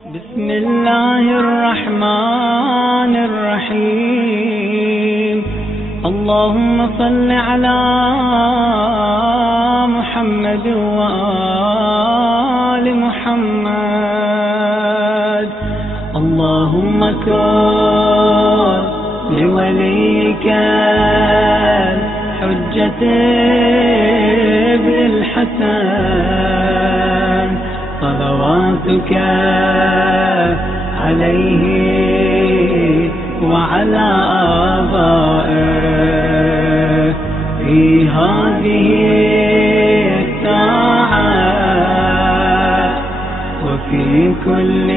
بسم الله الرحمن الرحيم اللهم صل على محمد وآل محمد اللهم كن لوليك الحجة ابن الحسن صلواتك عليه وعلى آبائه في هذه الساعة وفي كل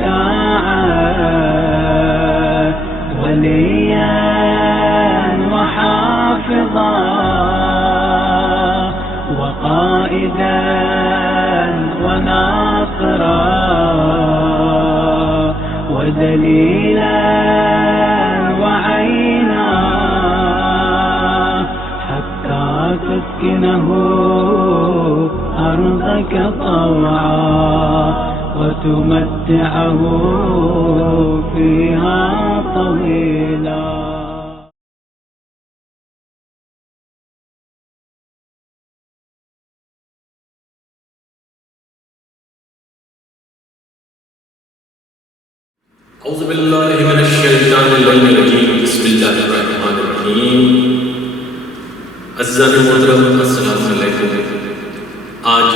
ساعة وليا وحافظا وقائدا وناصرا ودليلا وعينا حتى تسكنه أرضك طوعا وتمتعه فيها طويلا. اعوذ باللہ من الشیطان الرجیم بسم اللہ الرحمن الرحیم. عزیزان محترم السلام علیکم. آج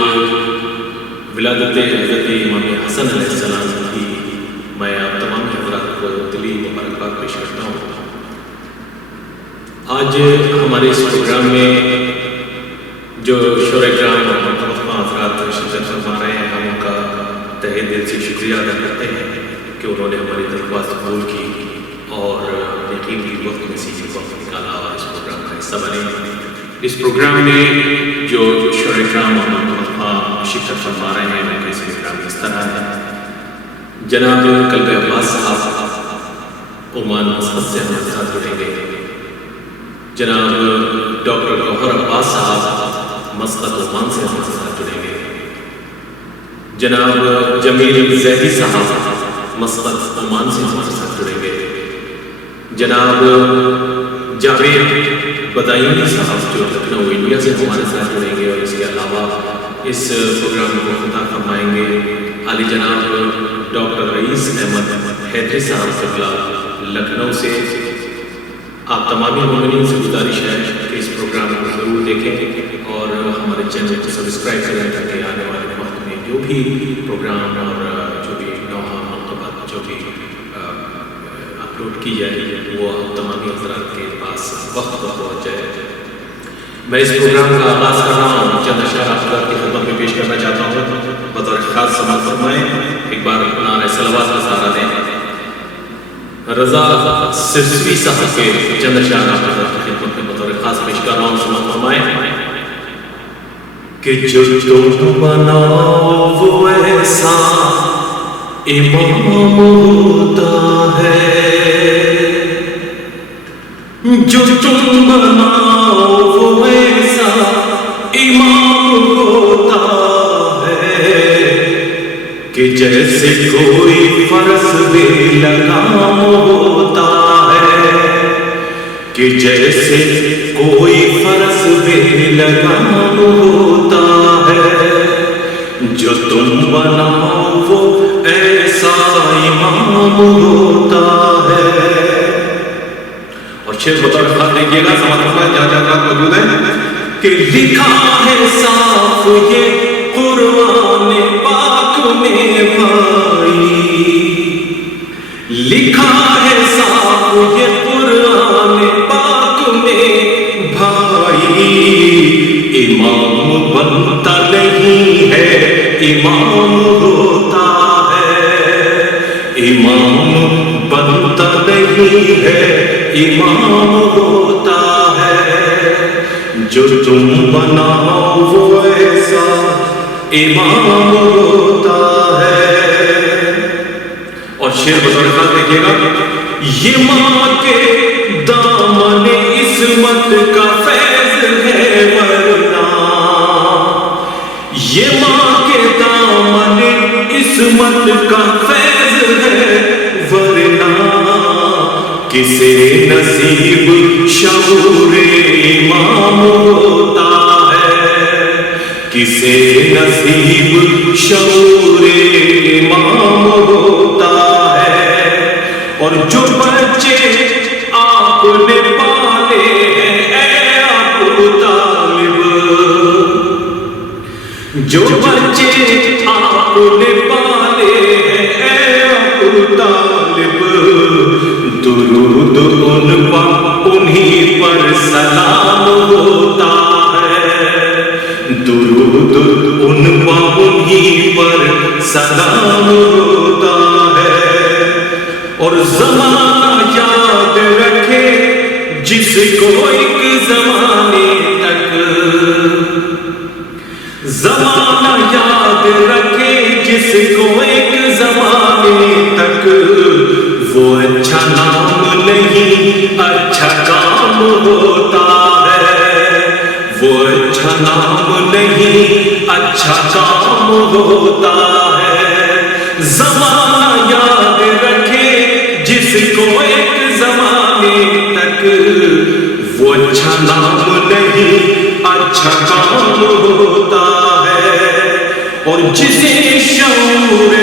ولادت حضرت امام حسن علیہ السلام کی میں آپ تمام حضرات کو دلی مبارکباد پیش کرتا ہوں. آج ہمارے اس پروگرام میں جو شورۂ کرام اور محترم حضرات شرکت فرما رہے ہیں ہم ان کا تہہ دل سے شکریہ ادا کرتے ہیں کہ انہوں نے ہماری درخواست قبول کی اور اپنے قیمتی وقت میں سے وقت نکالا اور اس پروگرام کا حصہ بنے. اس پروگرام میں جو شورۂ کرام اور شرکت فرما رہے ہیں ان کا اس پروگرام اس طرح ہے: جناب قلب عباس صاحب عمان مسقط سے ہمارے ساتھ جڑیں گے. جناب ڈاکٹر گوہر عباس صاحب مسقط عمان سے ہمارے ساتھ جڑیں گے. جناب جمیل زیدی صاحب مسقط عمان سے ہمارے ساتھ جڑیں گے. جناب جاوید بدایونی صاحب جو لکھنؤ انڈیا سے ہمارے ساتھ جڑیں گے اور اس کے علاوہ اس پروگرام کو خطاب فرمائیں گے عالی جناب ڈاکٹر رئیس احمد حیدری صاحب قبلہ لکھنؤ سے. آپ تمام مومنین سے گزارش ہے کہ اس پروگرام کو ضرور دیکھیں اور ہمارے چینل کو سبسکرائب کریں تاکہ آنے والے وقت میں جو بھی پروگرام اور جو بھی جو بھی اپلوڈ کی جائے وہ تمامی حضرات کے پاس وقت پر پہنچ جائے. میں اس پروگرام کا آغاز کر رہا ہوں چند اشعار آپ کی خدمت میں پیش کرنا چاہتا ہوں. بطور خاص سماعت فرمائیں. ایک بار نعرہ صلوات کا سہارا دیں. رضا سرسوی صاحب کے چند اشعار آپ کی خدمت میں بطور خاص پیش کر رہا ہوں. سماعت فرمائیں کہ جو تم بناؤ وہ ایسا امام ہوتا ہے، جو تم بناؤ وہ ایسا امام ہوتا ہے کہ جیسے کوئی فرض بے لگام ہوتا ہے، کہ جیسے کوئی فرض بے لگام ہوتا ہے. جو تم بناؤ وہ ایسا امام ہوتا ہے. اور شعر بطور خاص دیکھیے گا سمجھ فرمائیں جہاں جہاں موجود ہے کہ لکھا ہے صاف یہ قرآن پاک میں بھائی، لکھا ہے صاف یہ قرآن پاک میں بھائی. امام بنتا نہیں ہے امام ہوتا ہے، امام بنتا نہیں ہے امام ہوتا ہے. جو تم بناؤ وہ ایسا امام ہوتا ہے. اور شعر بطور خاص دیکھیے گا. یہ ماں کے دامن عصمت کا فیض ہے ورنہ، یہ ماں کے دامن فضل کا فیض ہے، ورنہ کسے نصیب شعور امام ہوتا ہے، کسے نصیب شعور امام ہوتا ہے۔ اور جو بچے آپ نے پالے ہیں اے ابو طالب، جو بچے آپ نے پالے ہیں اے ابو طالب، درود ان پر انہی پر سلام ہوتا ہے، درود ان پر انہی پر سلام ہوتا ہے۔ اور زمانہ یاد رکھے جس کو ایک زمانے تک، زمانہ یاد رکھے جس کو ایک زمانے تک، وہ اچھا نام نہیں اچھا کام ہوتا ہے، وہ اچھا نام نہیں اچھا کام ہوتا ہے۔ زمانہ یاد رکھے جس کو ایک زمانے تک، وہ اچھا نام نہیں اچھا کام ہوتا ہے۔ اور جسے شعور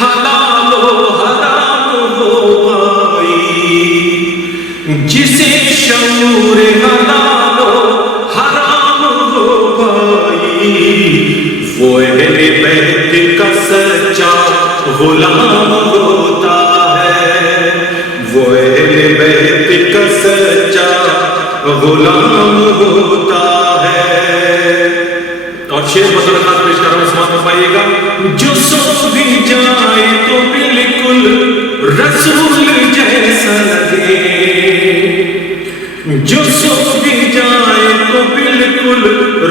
حلال و حرام ہو بھائی، جسے شعور حلال و حرام ہو بھائی، وہ اہل بیت کا سچا غلام ہوتا ہے، وہ اہل بیت کا سچا غلام ہوتا ہے۔ اور شعر بطور خاص پیش کر رہا ہوں، سماعت فرمائیے گا۔ جو سو بھی جائے تو بالکل رسول جیسا لگے، جو سو بھی جائے تو بالکل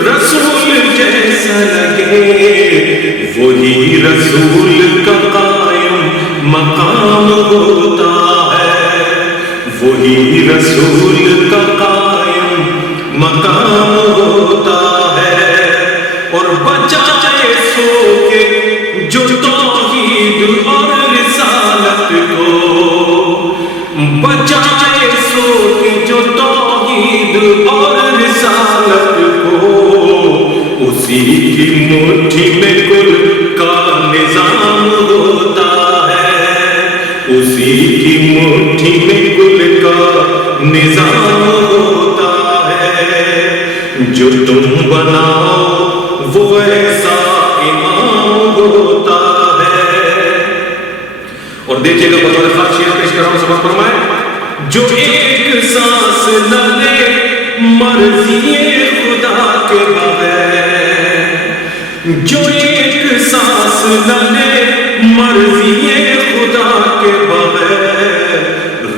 رسول جیسا لگے، وہی رسول کا قائم مقام ہوتا ہے، وہی رسول کا قائم مقام ہوتا ہے۔ اور بچائے سو کے جو توحید اور رسالت کو، بچائے سو کے جو توحید اور رسالت کو، اسی کی مٹھی میں کل کا نظام ہوتا ہے، اسی کی مٹھی میں کل کا نظام ہوتا ہے۔ جو تم بناؤ وہ ایسا امام ہوتا ہے۔ اور دیکھیے گا بطور خاص شعر پیش کر رہا ہوں، سماعت فرمائیں۔ جو ایک سانس نہ لے مرضی خدا کے بغیر، جو ایک سانس نہ لے مرضی خدا کے بغیر،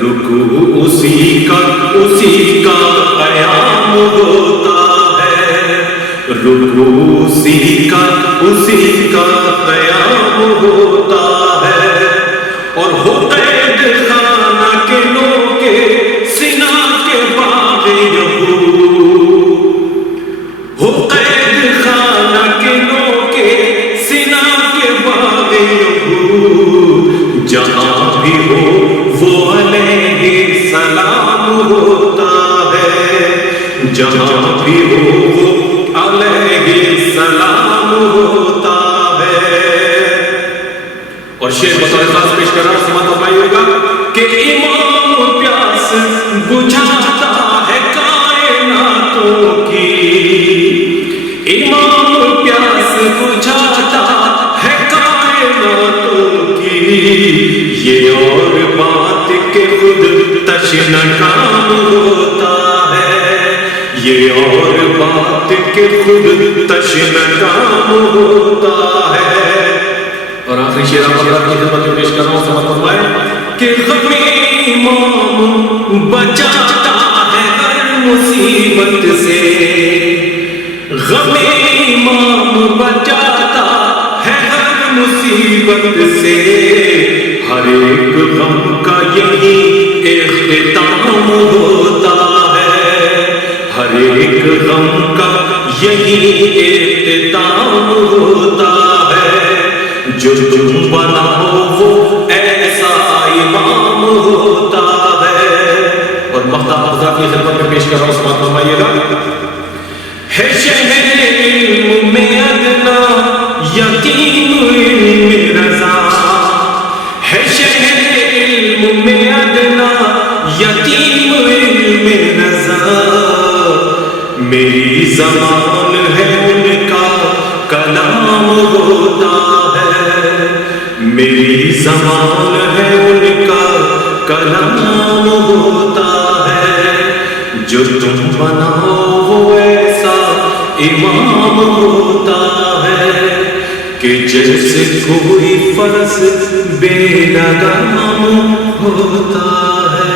رکوع اسی کا قیام ہوتا ہے، رکوع اسی کا قیام ہوتا ہے۔ اور ہو قید خانہ کے نوکے سنا کے باغ یہود، ہو قید خانہ کے نوکے سنا کے باغ یہود، جہاں بھی ہو وہ علیہ سلام ہوتا ہے، جہاں بھی ہو وہ علیہ سلام ہوتا ہے۔ اور شعر بطور خاص پیش کر رہا ہوں، سماعت فرمائیے گا کہ امام پیاس بجھاتا ہے کائناتوں کی، امام پیاس بجھاتا ہے کائناتوں کی، یہ اور بات کہ خود تشنہ کام ہوتا ہے، یہ اور بات کہ خود تشنہ کام ہوتا ہے۔ اور آخری شعر آپ حضرات کی خدمت میں پیش کر رہا ہوں، سماعت فرمائیں کہ غم امام بچاتا ہے ہر مصیبت سے، غم امام بچاتا ہے ہر مصیبت سے، ہر ایک غم کا یہی اختتام ہوتا ہے، ہر ایک غم کا یہی اختتام ہوتا ہے۔ جو تم بناؤ وہ ایسا امام ہوتا ہے. اور مختار حضرات کی خدمت میں پیش کر رہا ہوں، سماعت فرمائیے گا. ہے شہر علم میں ادنا یتیم علم رضا، ہے شہر علم میں ادنا یتیم علم رضا. میری زبان ہے ان کا کلام ہوتا ہے، میری زبان ہے ان کا کلام ہوتا ہے. جو تم بناؤ وہ ایسا امام ہوتا ہے کہ جیسے کوئی فرس بے لگام ہوتا ہے.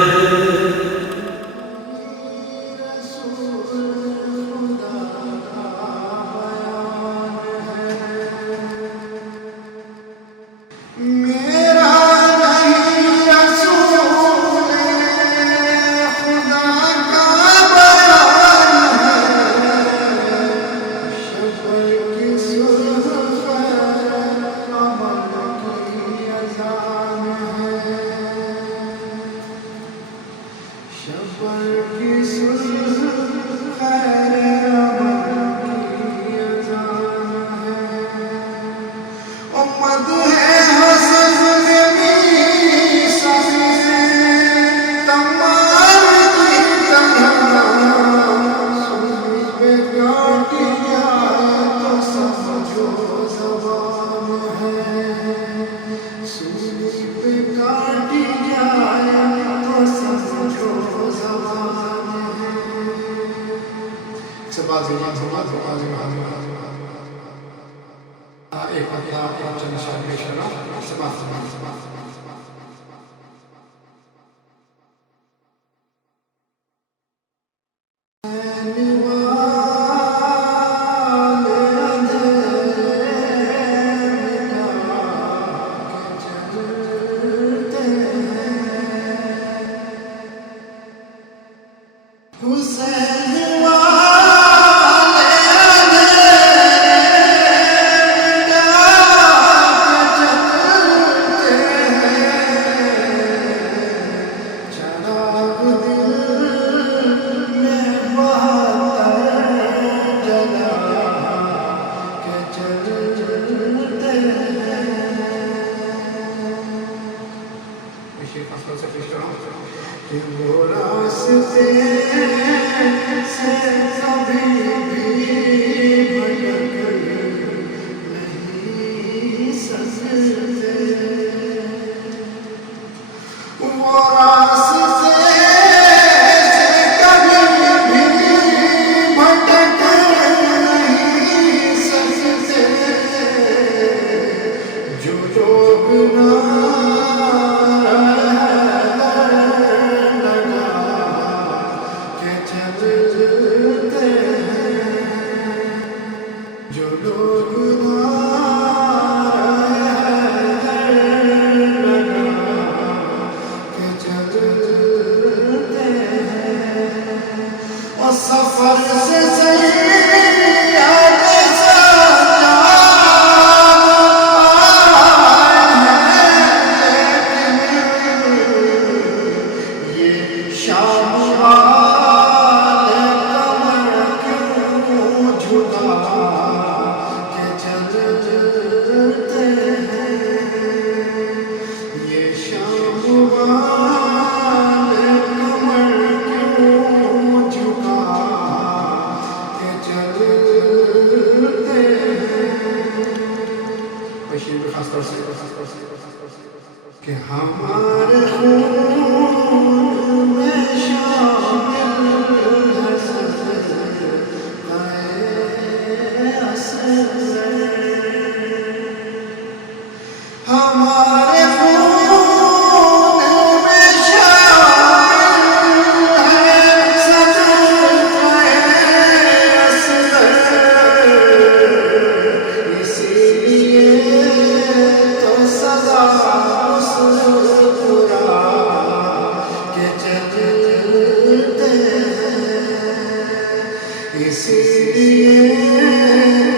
اسی لیے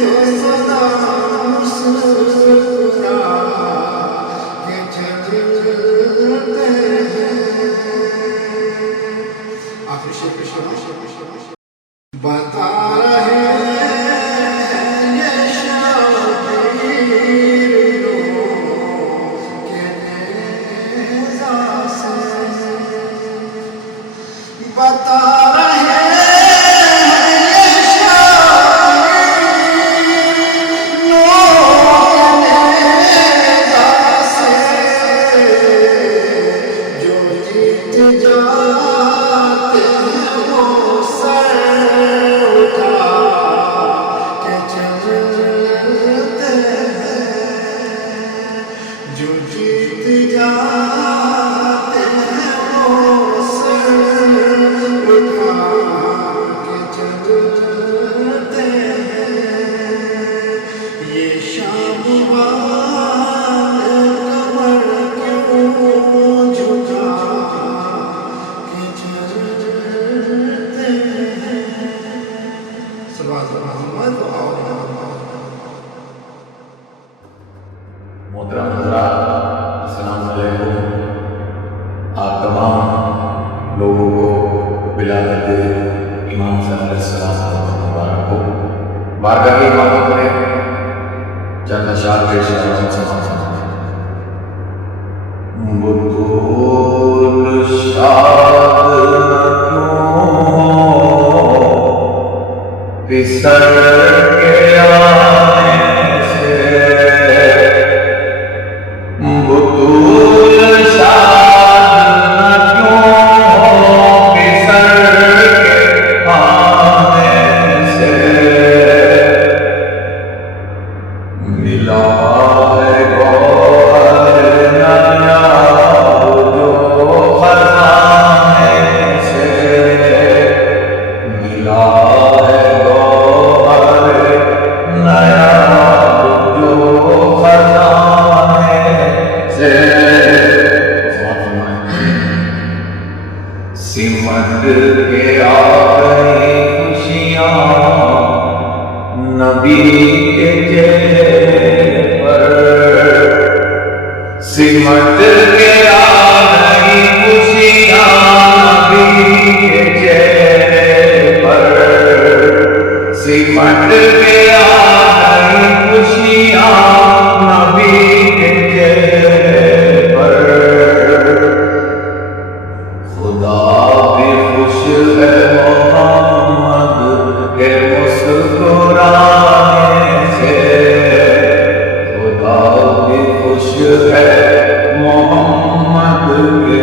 تو سدا مسکرا جو جیت جاتے ہیں وہ سر اٹھا کے چلتے ہیں، یہ شام والے کمر کیوں جھکا کے چلتے ہیں۔ محمد محترم حضرات، السلام علیکم۔ آپ تمام لوگوں کو ولادت امام صلی اللہ علیہ وسلم مبارک ہو۔ بارگاہ امامت میں چند اشعار پیش کروں سماعت بطول شاد پسر کے آنے سے، بطول شاد کیوں پسر کے آنے سے، ملا ہے گوہر نیا جو خزانے سے، ملا سمٹ کے آئی خوشیاں نبی کے چہرے پر، سمٹ کے آئی خوشیاں نبی کے چہرے پر، سمٹ کے آئی خوشیاں نبی کے چہرے پر، خدا بھی خوش ہے محمد کے مسکرانے سے، خدا بھی خوش ہے محمد کے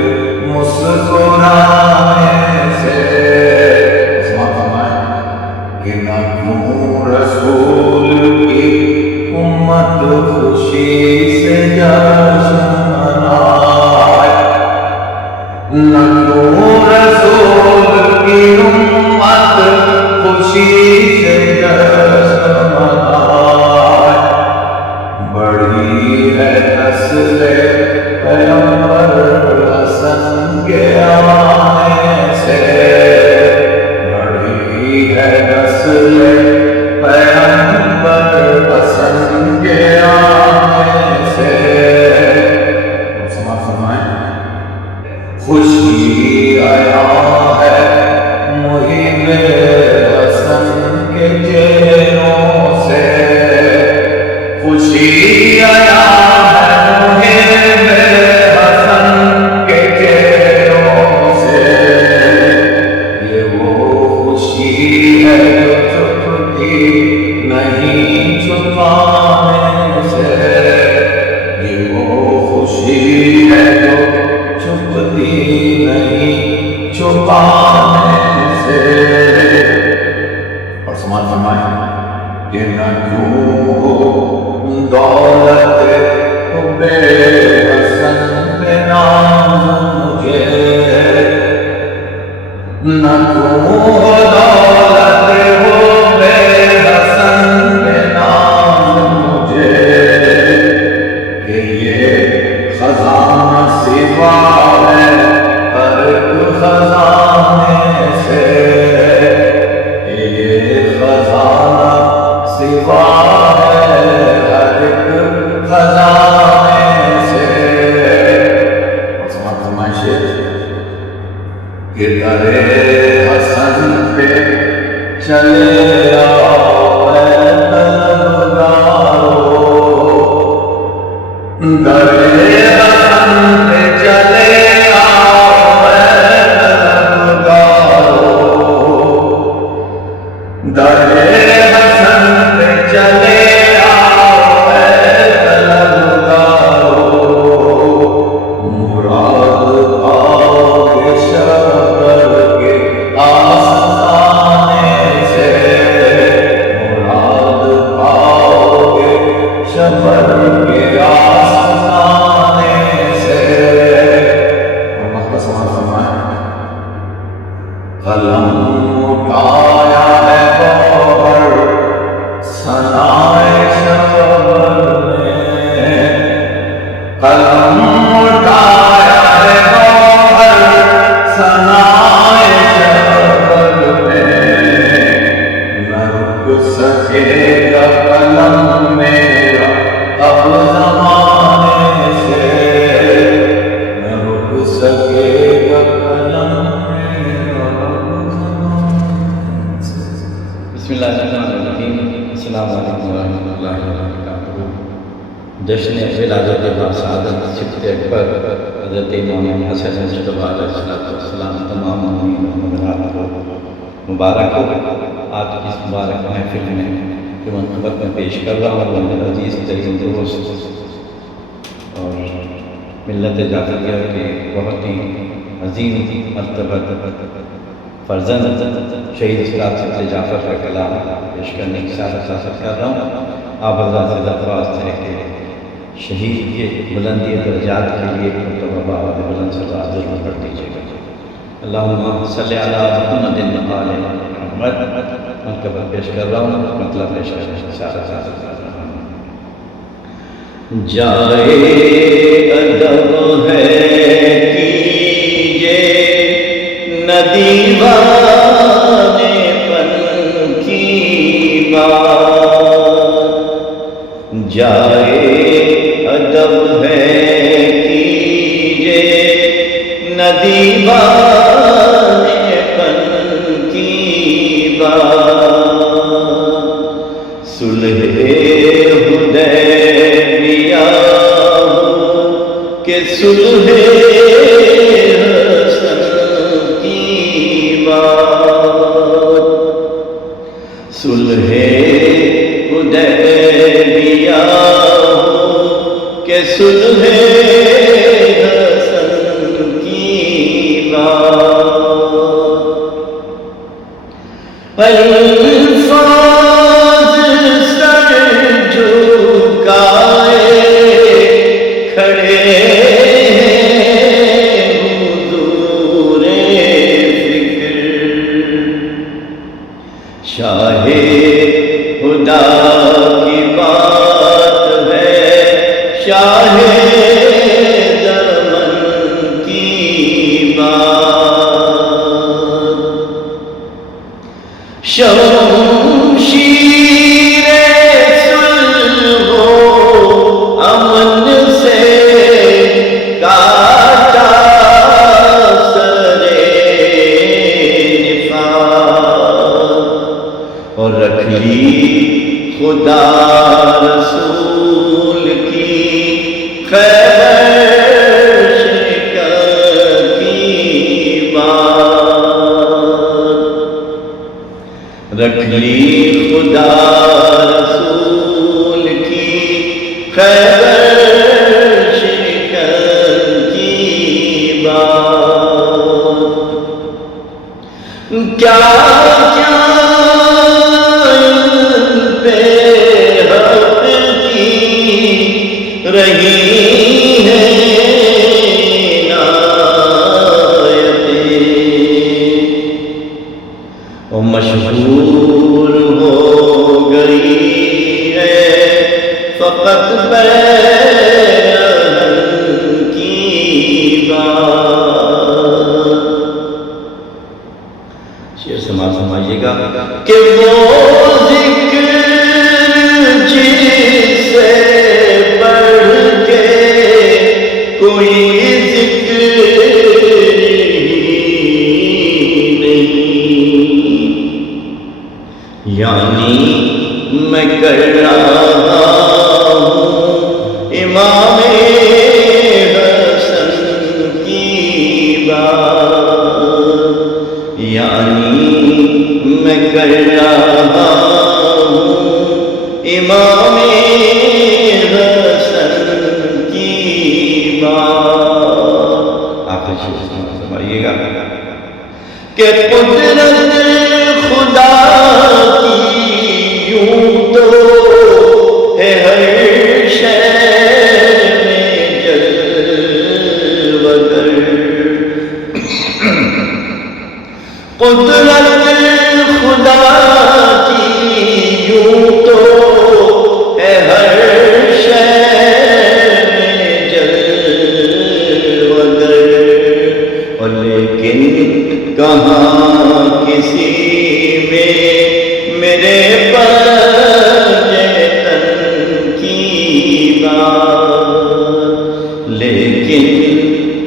مسکرانے سے، کہ نہ کیوں رسول کی امت خوشی سے جشن منائے، نہ کیوں رسول کی امت خوشی سے جشن منائے، بڑی ہے نسل پیغمبر حسن کے آنے سے، بڑی ہے نسل پیغمبر حسن کے آنے سے، خوشی آیا ہے محب حسن کے چہروں سے، خوشی آیا ہے محب حسن کے چہروں سے، یہ وہ خوشی ہے جو چھپتی نہیں چھپانے سے، یہ وہ خوشی ہے جو چھپتی نہیں چھپانے سے، اور سماعت فرمائیں کہ نہ کیوں ہو دولت حب حسن پہ ناز مجھے، نہ کیوں ہو دولت حب حسن پہ ناز مجھے، کہ یہ خزانہ سوا ہے ہر ایک خزانے سے، یہ خزانہ سوا ہے ہر ایک خزانے سے، اور سماعت فرمائیں کہ در حسن پہ چلے آؤ اے طلبگارو، در حسن پہ چلے آؤ اے طلبگارو، در حسن پہ چلے آؤ اے طلبگارو، مراد پاؤ گے شکر کے آستانے سے، مراد پاؤ گے شکر کے آستانے قلم اٹھایا ہے گوہر ثنائے شبل میں، نہ رک سکے گا قلم میرا اب زمانے سے، نہ رک سکے گا قلم میرا اب زمانے سے۔ بسم اللہ الرحمن الرحیم۔ السلام علیکم ورحمۃ اللہ وبرکاتہ۔ جشن ولادت باسعادت سبط اکبر حضرت امام حسن مجتبیٰ علیہ السلام تمام مومنین و مومنات کو مبارک ہو۔ آج کی اس مبارک محفل میں جو منقبت میں پیش کر رہا ہوں وہ عزیز ترین دوست اور ملت جعفریہ کے بہت ہی عظیم مرتبہ فرزند شہید استاد سبط جعفر کا کلام پیش کرنے کی سعادت حاصل کر رہا ہوں۔ آپ حضرات سے درخواست ہے کہ شہید کے بلندی درجات کے لیے مرتبہ بابا بلند صلوات ضرور پڑھ دیجیے گا۔ اللہم صلی علی محمد وآل محمد۔ منقبت پیش کر رہا ہوں، مطلب پیش کرنے کی سعادت حاصل کر رہا ہوں۔ جائے ادب ہے کیجے ندیوانے پن کی بات، جائے ادب ہے کیجے ندیوانے پن کی بات، صلح حدیبیہ کہ صلح حسن کی بات، صلح حدیبیہ کہ صلح حسن کی بات، الفاظ سر جھکائے کھڑے حضور فکر، شاہ خدا کی بات ہے شاہ زمن کی بات، شمشیر صلح و امن سے کاٹا سر نفاق، اور رکھ لی خدا رسول کی خیبر شکر کی بات، رکھ لی خدا رسول کی خیبر شکر کی بات، کیا کیا پہ حق کی رہی ہیں عنایتیں، اور مشہور ہو گئی ہے فقط بیان کی بات۔ شعر سماعت فرمائیے گا کہ وہ ذکر جس سے بڑھ کے کوئی ذکر نہیں، یعنی میں کر رہا ہوں امام حسن کی بات، یعنی میں کر رہا ہوں امام حسن کی بات۔ آپ سمجھئیے گا کہ قدرت خدا کی یوں تو ہے ہر شے میں جلوگر، قدرت خدا کی یوں تو ہے ہر شے میں جلوگر،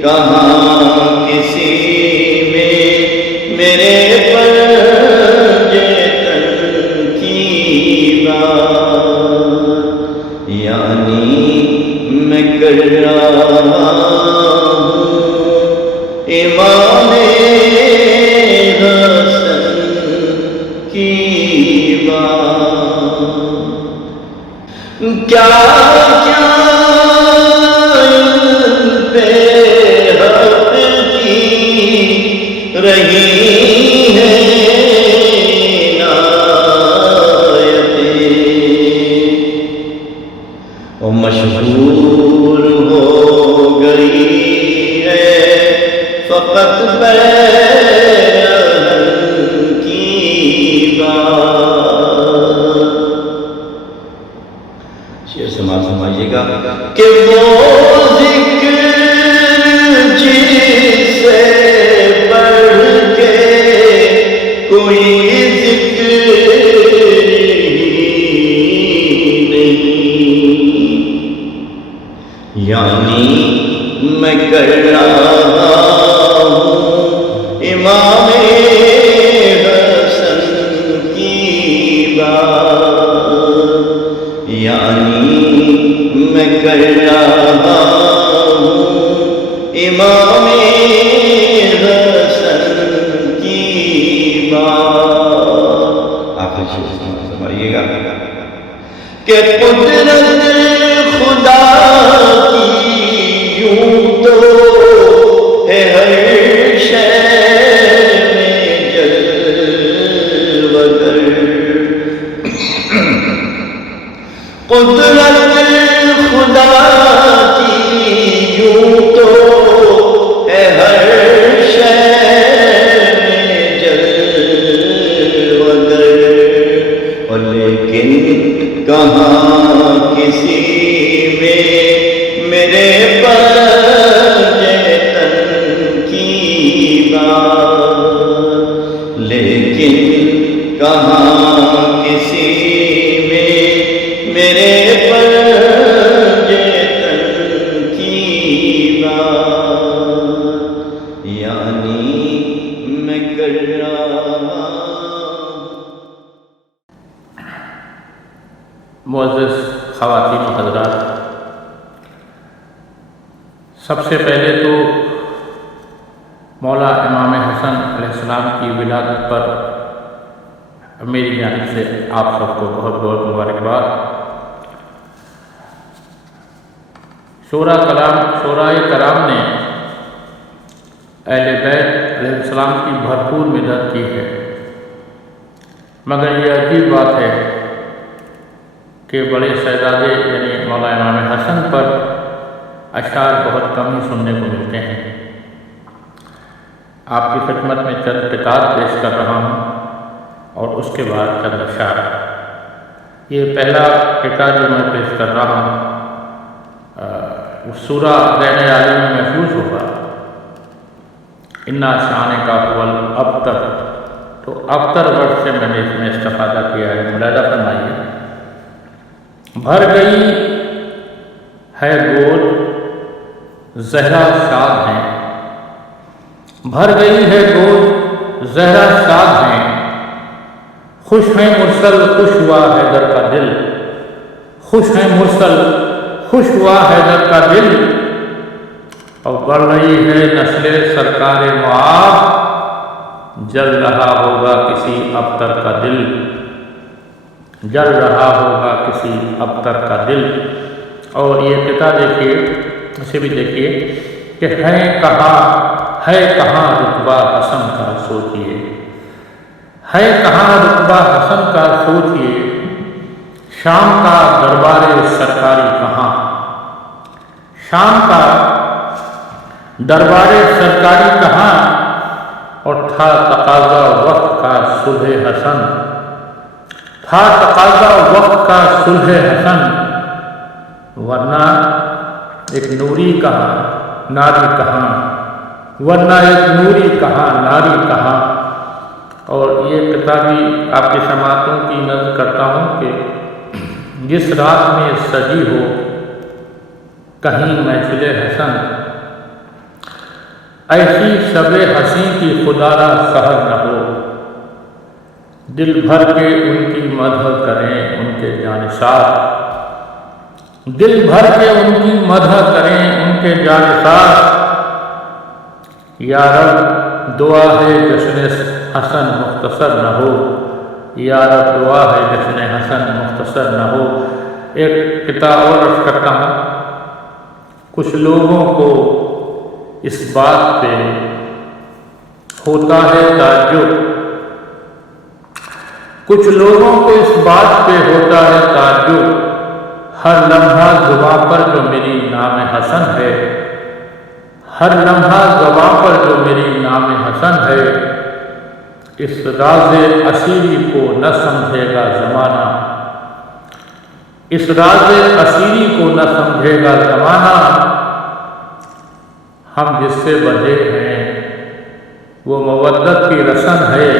کہاں کسی میں میرے پر یعنی میں کر رہا ہوں امام حسن کی بات، کیا کیا پہ حق کی رہی ہے مشہور ہو گئی ہے فقط بیان کی بات۔ شعر سماعت فرمائیے گا کہ وہ ذکر جس سے بڑھ کے کوئی ذکر یعنی میں کر رہا ہوں امام حسن کی بات، یعنی میں کر رہا ہوں امام حسن کی بات۔ آپ سمجھیے گا کہ قدرت خدا تو ہے ہر شے میں جلوگر، قدرت خدا کی یوں تو ہے ہر شے میں جلوگر، اور لیکن کہاں کسی میں میرے پر لیکن کہاں کسی میں میرے پر کی بات، یعنی میں کر رہا۔ معزز خواتین و حضرات، سب سے پہلے تو مولا امام حسن علیہ السلام کی ولادت پر میری جانب سے آپ سب کو بہت بہت مبارکباد۔ شورائے کرام نے اہل بیت علیہ السلام کی بھرپور مدد کی ہے، مگر یہ عجیب بات ہے کہ بڑے شہزادے یعنی مولا امام حسن پر اشعار بہت کم ہی سننے کو ملتے ہیں۔ آپ کی خدمت میں چند خطاب پیش کر رہا ہوں اور اس کے بعد چند اشعار۔ یہ پہلا خطاب جو میں پیش کر رہا ہوں سورہ ذہن عالم میں محفوظ ہوگا، انا شان کا اول ابتر، تو ابتر ورڈ سے میں نے اس میں استفادہ کیا ہے، ملاحظہ فرمائیے۔ بھر گئی ہے گود زہرا شاد ہیں، بھر گئی ہے گود زہرا شاد ہیں، خوش ہیں مرسل خوش ہوا حیدر کا دل، خوش ہیں مرسل خوش ہوا حیدر کا دل، اور بڑھ رہی ہے نسل سرکار معاب، جل رہا ہوگا کسی ابتر کا دل، جل رہا ہوگا کسی ابتر کا دل۔ اور یہ قطعہ دیکھیے، اسے بھی دیکھیے کہ ہے کہاں رتبہ حسن کا سوچیے، ہے کہاں رتبہ حسن کا سوچیے، شام کا دربار سرکاری کہاں، شام کا دربار سرکاری کہاں، اور تھا تقاضا وقت کا صلح حسن، تھا تقاضا وقت کا صلح حسن، ورنہ ایک نوری کہاں ناری کہاں، ورنہ ایک نوری کہاں ناری کہاں۔ اور یہ کتابی آپ کی سماعتوں کی نظر کرتا ہوں کہ جس رات میں سجی ہو کہیں محفل حسن، ایسی شب حسین کی خدا را سحر نہ ہو، دل بھر کے ان کی مدح کریں ان کے جانثار، دل بھر کے ان کی مدح کریں ان کے جانثار۔ یا رب دعا ہے جشن حسن مختصر نہ ہو، یا رب دعا ہے جشن حسن مختصر نہ ہو۔ ایک کتاب اور عرض کرتا ہوں، کچھ لوگوں کو اس بات پہ ہوتا ہے تعجب، کچھ لوگوں کو اس بات پہ ہوتا ہے تعجب، ہر لمحہ زباں پر جو میری نام حسن ہے، ہر لمحہ زباں پر جو میری نام حسن ہے، اس راز اسیری کو نہ سمجھے گا زمانہ، اس راز اسیری کو نہ سمجھے گا زمانہ۔ ہم جس سے بندھے ہیں وہ مودت کی رسن ہے،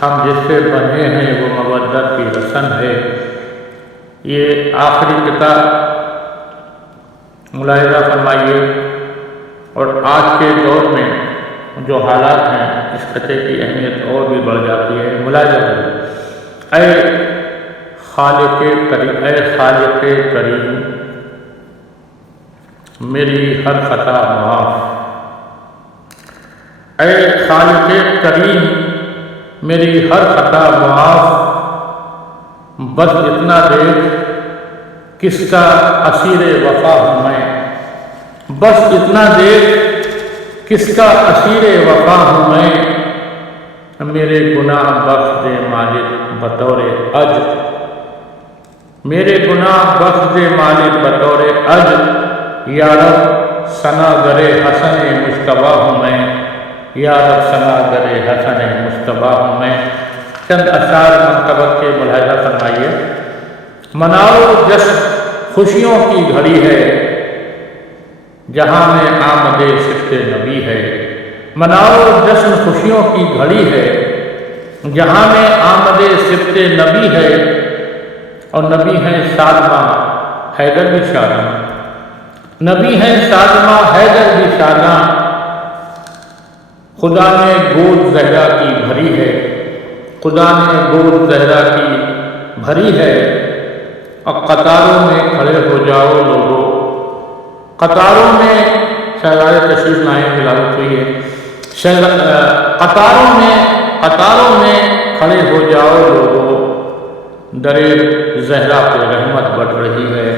ہم جس سے بندھے ہیں وہ مودت کی رسن ہے۔ یہ آخری کتاب ملاحظہ فرمائیے، اور آج کے دور میں جو حالات ہیں اس خطے کی اہمیت اور بھی بڑھ جاتی ہے۔ ملاحظہ کریں، اے خالق کریم، اے خالق کریم میری ہر خطا معاف، اے خالق کریم میری ہر خطا معاف، بس اتنا دیکھ کس کا اسیر وفا ہوں میں، بس اتنا دیکھ کس کا اسیر وفا ہوں میں، میرے گناہ بخش دے مالک بطور اجر، میرے گناہ بخش دے مالک بطور اجر۔ یا رب ثنا گرے حسن مجتبیٰ ہوں میں، یا رب ثنا گرے حسن مجتبیٰ ہوں میں۔ چند اشعار منقبت کے ملاحظہ فرمائیے۔ مناؤ جشن خوشیوں کی گھڑی ہے، جہاں میں آمد صفت نبی ہے، مناؤ جشن خوشیوں کی گھڑی ہے، جہاں میں آمد صفت نبی ہے، اور نبی ہیں شادماں حیدر بھی شاداں، نبی ہیں شادماں حیدر بھی شاداں، خدا نے گود زہرا کی بھری ہے، خدا نے گود زہرا کی بھری ہے، اور قطاروں میں کھڑے ہو جاؤ لوگو، قطاروں میں شہزادے تشریف لائیں تلاوت ہوئی ہے، قطاروں میں کھڑے ہو جاؤ لوگو، در زہرا پہ رحمت بڑھ رہی ہے،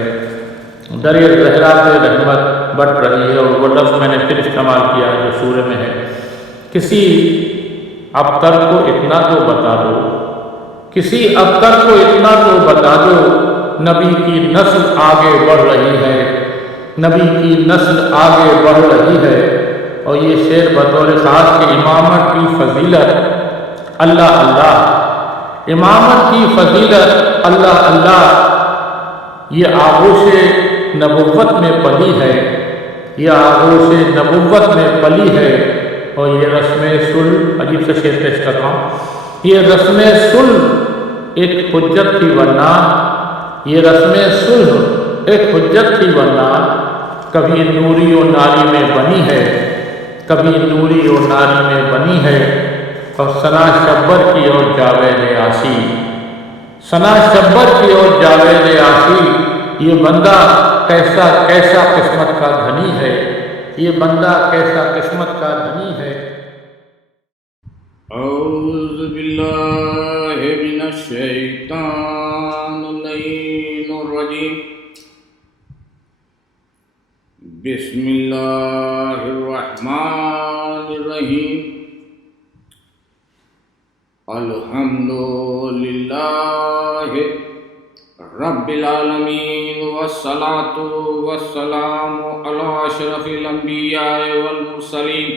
در زہرا پہ رحمت بڑھ رہی ہے۔ اور وہ لفظ میں نے پھر استعمال کیا جو سورہ میں ہے، کسی ابتر کو اتنا تو بتا دو، کسی ابتر کو اتنا تو بتا دو، نبی کی نسل آگے بڑھ رہی ہے، نبی کی نسل آگے بڑھ رہی ہے۔ اور یہ شعر بطور خاص کہ امامت کی فضیلت اللہ اللہ، امامت کی فضیلت اللہ اللہ، یہ آغوش نبوت میں پلی ہے، یہ آغوش نبوت میں پلی ہے۔ اور یہ رسم صلح، عجیب سے شعر پیش کر رہا ہوں، یہ رسم صلح ایک حجت تھی ورنہ، یہ رسم صلح ایک حجت تھی ورنہ، کبھی نوری و ناری میں بنی ہے، کبھی نوری و ناری میں بنی ہے۔ اور ثنا شبر کی اور جاوید آسی، ثنا شبر کی اور جاوید آسی، یہ بندہ کیسا کیسا قسمت کا دھنی ہے، یہ بندہ کیسا قسمت کا دھنی ہے۔ اعوذ باللہ من الشیطان اللعین الرجیم، بسم اللہ الرحمن الرحیم، الحمد للہ رب العالمین، والصلاة والسلام علی اشرف الانبیاء والمرسلین،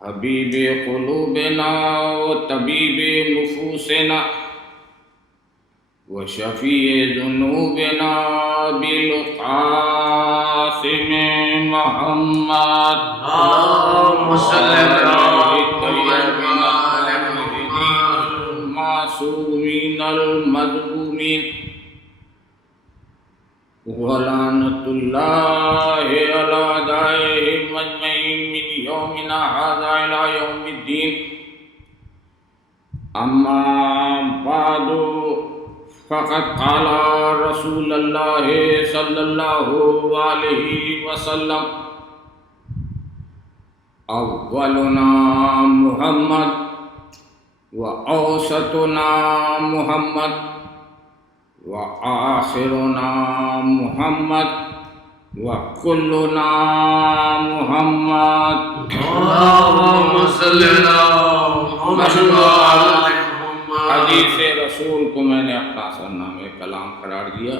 حبیب قلوبنا وطبیب نفوسنا وشفیع ذنوبنا بالقاسم محمد، اللہم صلی المعصومین المظلومین، ولعنة الله على دائهم أجمعين من يومنا هذا إلى يوم الدين. أما بعد فقد قال رسول الله صلى الله عليه وسلم: أولنا محمد وأوسطنا محمد وآخرنا محمد وكلنا محمد. اللهم صل على محمد وعلى آل محمد. حدیث رسول کو میں نے اپنا سرنامہ کلام قرار دیا.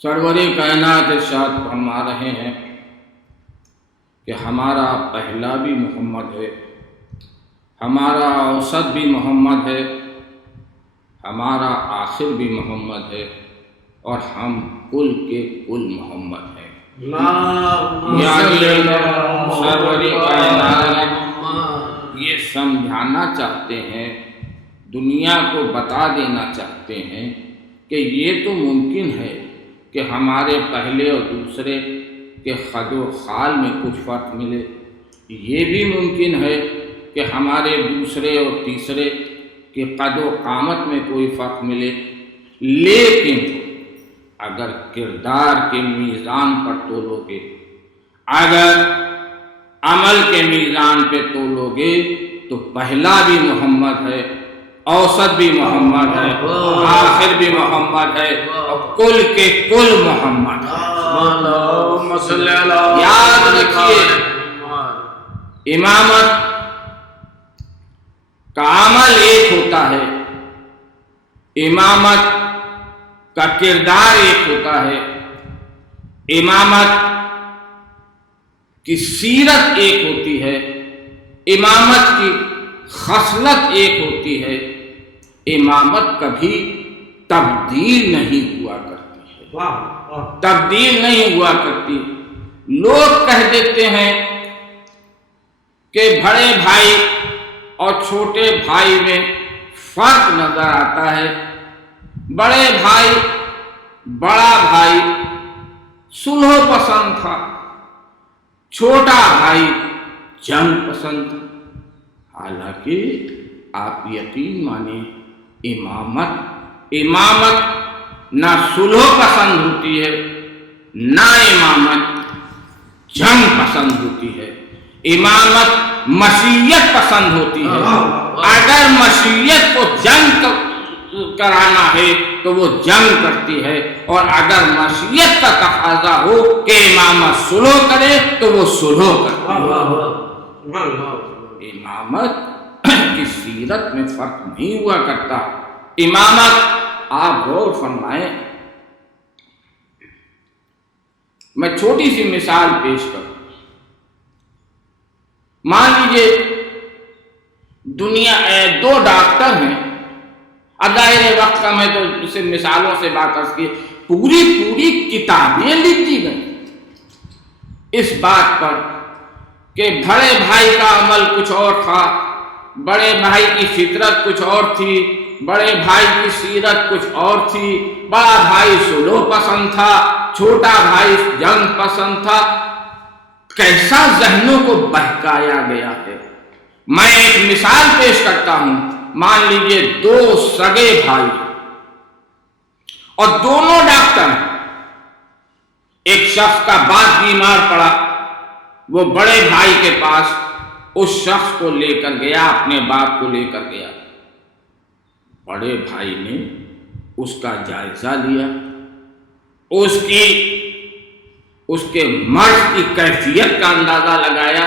سرور کائنات ارشاد فرما رہے ہیں کہ ہمارا پہلا بھی محمد ہے، ہمارا اوسط بھی محمد ہے، ہمارا آخر بھی محمد ہے، اور ہم کل کے کل محمد ہیں. یعنی سرور کائنات یہ سمجھانا چاہتے ہیں، دنیا کو بتا دینا چاہتے ہیں کہ یہ تو ممکن ہے کہ ہمارے پہلے اور دوسرے کے خد و خال میں کچھ فرق ملے، یہ بھی ممکن ہے کہ ہمارے دوسرے اور تیسرے کہ قد و قامت میں کوئی فرق ملے، لیکن اگر کردار کے میزان پر تولو گے، اگر عمل کے میزان پہ تولو گے تو پہلا بھی محمد ہے، اوسط بھی محمد ہے، آخر بھی محمد ہے، اور کل کے کل محمد ہے. یاد رکھیے، امامت کا عمل ایک ہوتا ہے، امامت کا کردار ایک ہوتا ہے، امامت کی سیرت ایک ہوتی ہے، امامت کی خصلت ایک ہوتی ہے. امامت کبھی تبدیل نہیں ہوا کرتی ہے، تبدیل نہیں ہوا کرتی. لوگ کہہ دیتے ہیں کہ بڑے بھائی اور چھوٹے بھائی میں فرق نظر آتا ہے. بڑے بھائی، بڑا بھائی صلح پسند تھا، چھوٹا بھائی جنگ پسند تھا. حالانکہ آپ یقین مانیں، امامت نہ صلح پسند ہوتی ہے، نہ امامت جنگ پسند ہوتی ہے. امامت مشیت پسند ہوتی ہے. اگر مشیت کو جنگ کرانا ہے تو وہ جنگ کرتی ہے، اور اگر مشیت کا تقاضا ہو کہ امامت صلح کرے تو وہ صلح کرتی ہے. امامت کی سیرت میں فرق نہیں ہوا کرتا. امامت، آپ غور فرمائیں، میں چھوٹی سی مثال پیش کروں. مان لیجیے دنیا دو ڈاکٹر ہیں، ظاہر وقت کا میں تو اسے مثالوں سے بات کر کے پوری کتابیں لکھ دی گئی اس بات پر کہ بڑے بھائی کا عمل کچھ اور تھا، بڑے بھائی کی فطرت کچھ اور تھی، بڑے بھائی کی سیرت کچھ اور تھی، بڑا بھائی صلح پسند تھا، چھوٹا بھائی جنگ پسند تھا. کیسا ذہنوں کو بہکایا گیا ہے. میں ایک مثال پیش کرتا ہوں. مان لیجئے دو سگے بھائی اور دونوں ڈاکٹر ہیں. ایک شخص کا باپ بیمار پڑا، وہ بڑے بھائی کے پاس اس شخص کو لے کر گیا، اپنے باپ کو لے کر گیا. بڑے بھائی نے اس کا جائزہ لیا، اس کے مرض کی کیفیت کا اندازہ لگایا،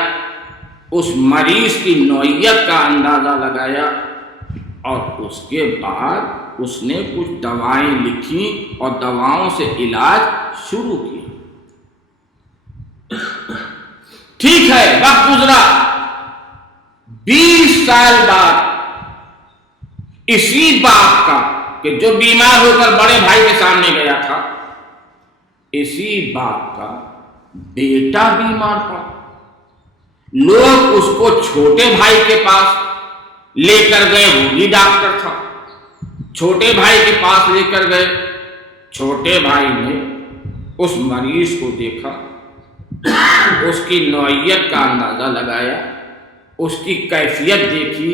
اس مریض کی نوعیت کا اندازہ لگایا، اور اس کے بعد اس نے کچھ دوائیں لکھی اور دواؤں سے علاج شروع کیا. ٹھیک ہے، وقت گزرا، 20 سال بعد اسی باپ کا کہ جو بیمار ہو کر بڑے بھائی کے سامنے گیا تھا، اسی باپ کا بیٹا بیمار پڑا. لوگ اس کو چھوٹے بھائی کے پاس لے کر گئے، وہ بھی ڈاکٹر تھا. چھوٹے بھائی کے پاس لے کر گئے چھوٹے بھائی نے اس مریض کو دیکھا، اس کی نوعیت کا اندازہ لگایا، اس کی کیفیت دیکھی،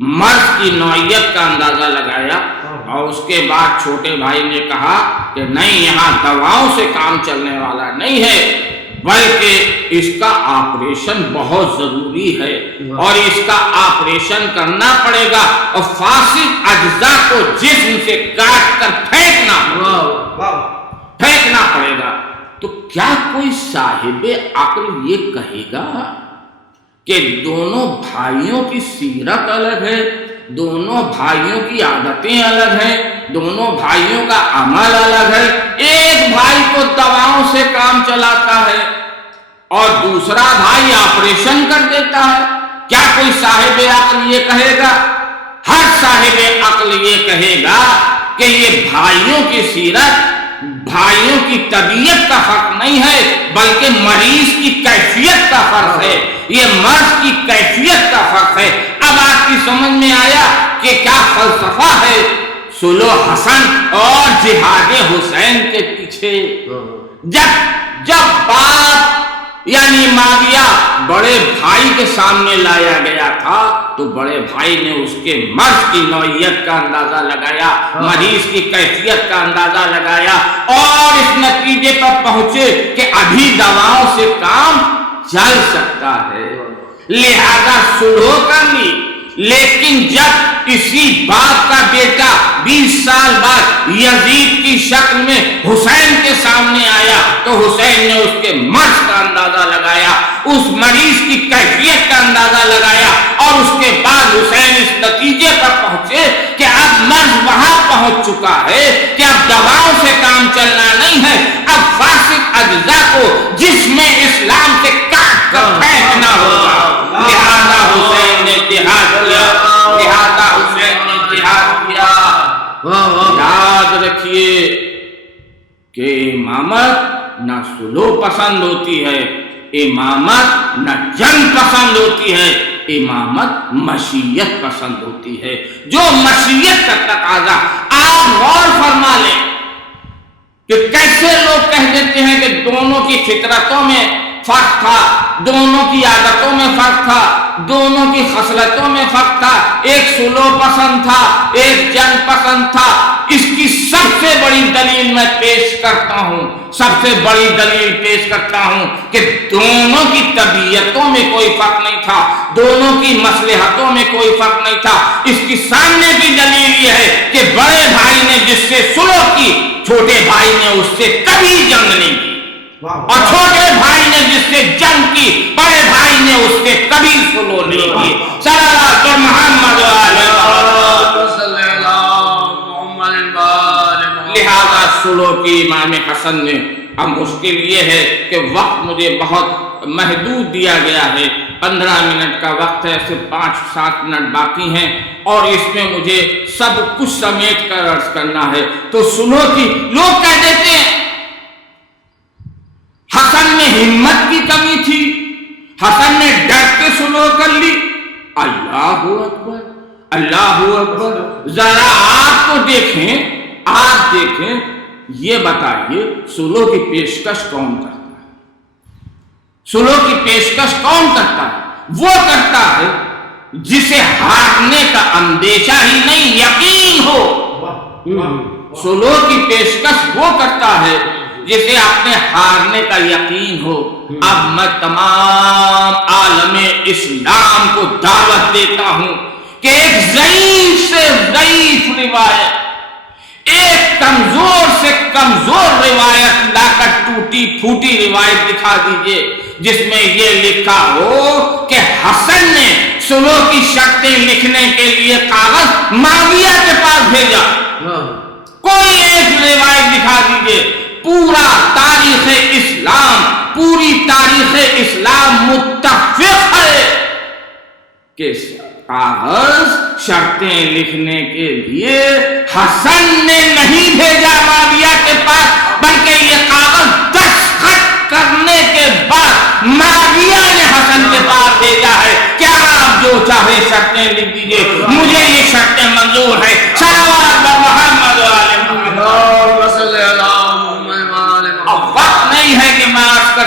مرض کی نوعیت کا اندازہ لگایا، اور اس کے بعد چھوٹے بھائی نے کہا کہ نہیں، یہاں دواؤں سے کام چلنے والا نہیں ہے، بلکہ اس کا آپریشن بہت ضروری ہے، اور اس کا آپریشن کرنا پڑے گا، اور فاسد اجزاء کو جسم سے کاٹ کر پھینکنا پڑے گا۔ تو کیا کوئی صاحب عقل یہ کہے گا کہ دونوں بھائیوں کی سیرت الگ ہے، دونوں بھائیوں کی عادتیں الگ ہیں، دونوں بھائیوں کا عمل الگ ہے، ایک بھائی کو دواؤں سے کام چلاتا ہے اور دوسرا بھائی آپریشن کر دیتا ہے؟ کیا کوئی صاحب عقل یہ کہے گا؟ ہر صاحب عقل یہ کہے گا کہ یہ بھائیوں کی سیرت، بھائیوں کی طبیعت کا فرق نہیں ہے، بلکہ مریض کی کیفیت کا فرق ہے، یہ مرض کی کیفیت کا فرق ہے۔ اب آپ کی سمجھ میں آیا کہ کیا فلسفہ ہے صلح حسن اور جہاد حسین کے پیچھے؟ جب بات یعنی معاویہ بڑے بھائی کے سامنے لایا گیا تھا تو بڑے بھائی نے اس کے مرض کی نوعیت کا اندازہ لگایا، مریض کی کیفیت کا اندازہ لگایا، اور اس نتیجے پر پہنچے کہ ابھی دواؤں سے کام چل سکتا ہے، لہذا صلح کر لی۔ لیکن جب اسی باپ کا بیٹا 20 سال بعد یزید کی شکل میں حسین کے سامنے آیا تو حسین نے اس کے مرض کا اندازہ لگایا، اس مریض کی کیفیت کا اندازہ لگایا، اور اس کے بعد حسین اس نتیجے پر پہنچے کہ اب مرض وہاں پہنچ چکا ہے کہ اب دواؤں سے کام چلنا نہیں ہے، اب فاسد اجزاء کو جسم اسلام سے کاٹ کر پھینکنا ہوگا۔ لہذا حسین نے جہاد کیا، لہذا حسین نے جہاد کیا۔ یاد رکھیے کہ امامت نہ صلح پسند ہوتی ہے، امامت نہ جنگ پسند ہوتی ہے، امامت مشیت پسند ہوتی ہے۔ جو مشیت کا تقاضا، آپ غور فرما لیں کہ کیسے لوگ کہہ دیتے ہیں کہ دونوں کی فطرتوں میں فرق تھا، دونوں کی عادتوں میں فرق تھا، دونوں کی خصلتوں میں فرق تھا، ایک صلح پسند تھا، ایک جنگ پسند تھا۔ اس کی سب سے بڑی دلیل میں پیش کرتا ہوں، سب سے بڑی دلیل پیش کرتا ہوں کہ دونوں کی طبیعتوں میں کوئی فرق نہیں تھا، دونوں کی مصلحتوں میں کوئی فرق نہیں تھا۔ اس کی سامنے کی دلیل یہ ہے کہ بڑے بھائی نے جس سے صلح کی، چھوٹے بھائی نے اس سے کبھی جنگ نہیں کی، اور چھوٹے بھائی نے جس سے جنگ کی، بڑے بھائی نے اس سے کبھی صلح نہیں کی۔ صلوات محمد لہذا صلح کی امام حسن نے، اب مشکل یہ ہے کہ وقت مجھے بہت محدود دیا گیا ہے، 15 منٹ کا وقت ہے، صرف 5-7 منٹ باقی ہیں، اور اس میں مجھے سب کچھ سمیٹ کر عرض کرنا ہے۔ تو صلح کی لوگ کہہ دیتے ہیں حسن میں ہمت کی کمی تھی، حسن نے ڈر کے صلح کر لی۔ اللہ اکبر، اللہ اکبر۔ ذرا آپ کو دیکھیں، آپ دیکھیں، یہ بتائیے صلح کی پیشکش کون کرتا ہے؟ صلح کی پیشکش کون کرتا ہے؟ وہ کرتا ہے جسے ہارنے کا اندیشہ ہی نہیں، یقین ہو۔ صلح کی پیشکش وہ کرتا ہے جسے اپنے ہارنے کا یقین ہو۔ اب میں تمام عالم اسلام کو دعوت دیتا ہوں کہ ایک ضعیف سے ضعیف روایت، ایک کمزور سے کمزور روایت لا کر ٹوٹی پھوٹی روایت دکھا دیجئے جس میں یہ لکھا ہو کہ حسن نے صلح کی شرطیں لکھنے کے لیے کاغذ معاویہ کے پاس بھیجا۔ کوئی ایک روایت دکھا دیجئے۔ پورا تاریخ اسلام، پوری تاریخ اسلام متفق ہے کہ کاغذ شرطیں لکھنے کے لیے حسن نے نہیں بھیجا معاویہ کے پاس، بلکہ یہ کاغذ دستخط کرنے کے بعد معاویہ نے حسن کے پاس بھیجا ہے۔ کیا آپ جو چاہے شرطیں لکھ دیجئے، مجھے یہ شرطیں منظور ہے۔ صلوات محمد علیہ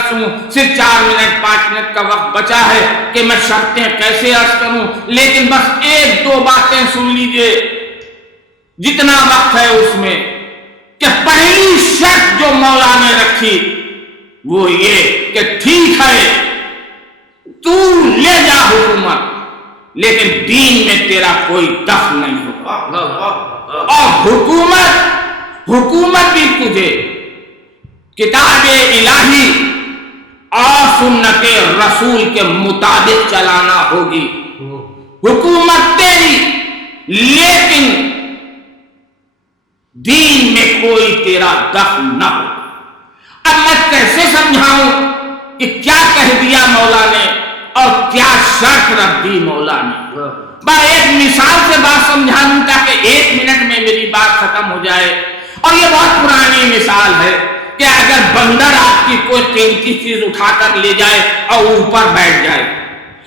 عرض کروں، صرف 4 منٹ 5 منٹ کا وقت بچا ہے کہ میں شرطیں کیسے عرض کروں، لیکن بس 1-2 باتیں سن لیجئے جتنا وقت ہے اس میں، کہ پہلی شرط جو مولا نے رکھی وہ یہ کہ ٹھیک ہے تو لے جا حکومت، لیکن دین میں تیرا کوئی دخل نہیں ہوگا، اور حکومت بھی تجھے کتاب الہی اور سنت رسول کے مطابق چلانا ہوگی، حکومت تیری، لیکن دین میں کوئی تیرا دخل نہ ہو۔ اب میں کیسے سمجھاؤں کہ کیا کہہ دیا مولا نے اور کیا شرط رکھ دی مولا نے؟ میں ایک مثال سے بات سمجھا دوں تاکہ 1 منٹ میں میری بات ختم ہو جائے، اور یہ بہت پرانی مثال ہے کہ اگر بندر آپ کی کوئی قیمتی چیز اٹھا کر لے جائے اور اوپر بیٹھ جائے،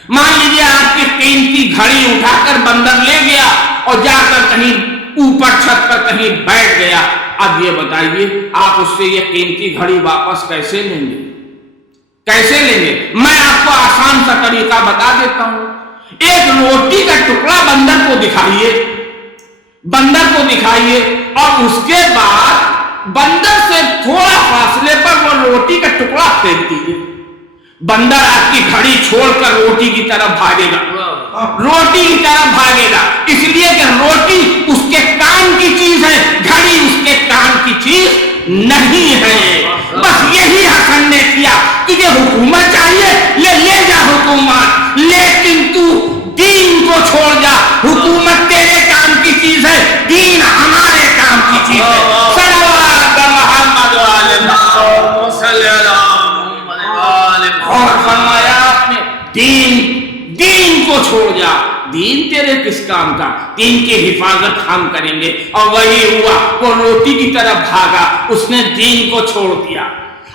مان لیجیے آپ کی قیمتی گھڑی اٹھا کر بندر لے گیا اور جا کر کہیں اوپر چھت پر کہیں بیٹھ گیا، اب یہ بتائیے آپ اس سے یہ قیمتی گھڑی واپس کیسے لیں گے؟ کیسے لیں گے؟ میں آپ کو آسان سا طریقہ بتا دیتا ہوں، ایک روٹی کا ٹکڑا بندر کو دکھائیے اور اس کے بعد بندر سے تھوڑا فاصلے پر وہ روٹی کا ٹکڑا پھینک دیجیے، بندر آپ کی گھڑی چھوڑ کر روٹی کی طرف بھاگے گا، اس لیے کہ روٹی اس کے کام کی چیز ہے، گھڑی اس کے کام کی چیز نہیں ہے۔ بس یہی حسن نے کیا، تجھے حکومت چاہیے لے جا حکومت، لیکن تو دین کو چھوڑ جا، حکومت تیرے کام کی چیز ہے، دین ہمارے کام کی چیز ہے۔ اور فرمایا آپ نے دین کو چھوڑ جا، دین تیرے کس کام کا، دین کی حفاظت ہم کریں گے۔ اور وہی ہوا، وہ روٹی کی طرف بھاگا، اس نے دین کو چھوڑ دیا۔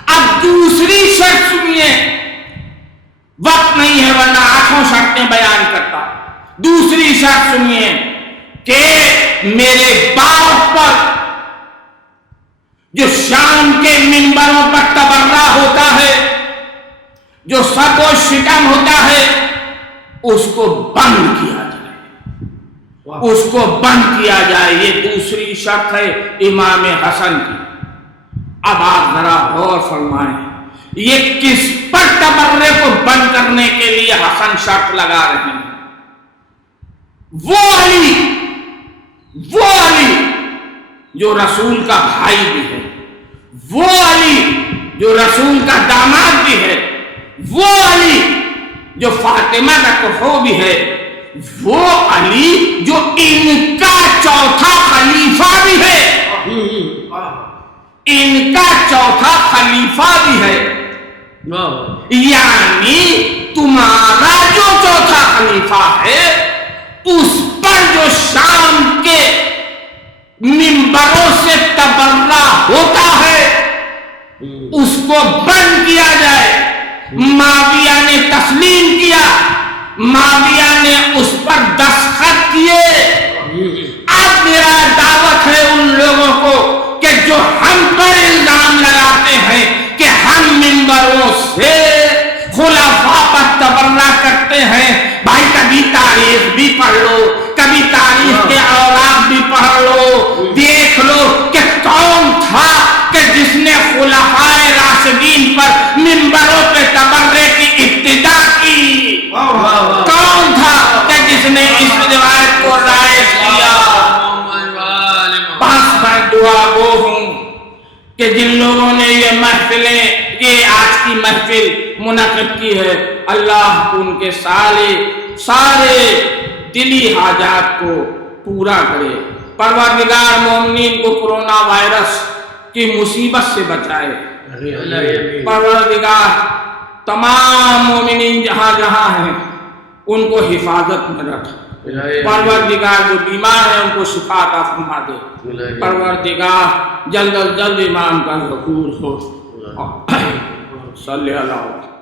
اب دوسری شرط سنیے، وقت نہیں ہے ورنہ 8 شرطیں بیان کرتا۔ دوسری شرط سنیے کہ میرے باپ پر جو شام کے منبروں پر تبرہ ہوتا ہے، جو سب و شتم ہوتا ہے، اس کو بند کیا جائے، یہ دوسری شرط ہے امام حسن کی۔ اب آپ ذرا غور فرمائیں، یہ کس پر تبرے کو بند کرنے کے لیے حسن شرط لگا رہے ہیں؟ وہ علی جو رسول کا بھائی بھی ہے، وہ علی جو رسول کا داماد بھی ہے، وہ علی جو فاطمہ کا کفو بھی ہے، وہ علی جو ان کا چوتھا خلیفہ بھی ہے، یعنی تمہارا جو چوتھا خلیفہ ہے اس پر جو شام کے منبروں سے تبرہ ہوتا ہے اس کو بند کیا جائے۔ معاویہ نے تسلیم کیا، معاویہ نے اس پر دستخط کیے۔ اب میرا دعوت ہے ان لوگوں کو کہ جو ہم پر الزام لگاتے ہیں کہ ہم منبروں سے خلفاء پر تبرہ کرتے ہیں، بھائی کبھی تاریخ بھی پڑھ لو، کبھی تاریخ کے اوراق بھی پڑھ لو، دیکھ لو کہ کون تھا کہ جس نے خلفاء راشدین پر منبروں پہ تبرے کی ابتدا کی، کون تھا کہ جس نے اس روایت کو رائج کیا۔ بس میں دعا گو ہوں کہ جن لوگوں نے یہ محفلیں، یہ آج کی محفل منعقد کی ہے، اللہ ان کے سارے دلی حاجات کو پورا کرے۔ پروردگار مومنین کو کرونا وائرس کی مصیبت سے بچائے۔ پروردگار تمام مومنین جہاں جہاں ہیں ان کو حفاظت میں رکھ۔ پروردگار جو بیمار ہیں ان کو شفا عطا فرما دے۔ پروردگار جلد از جلد امام کا ظہور ہو۔ صلی اللہ علیہ وسلم۔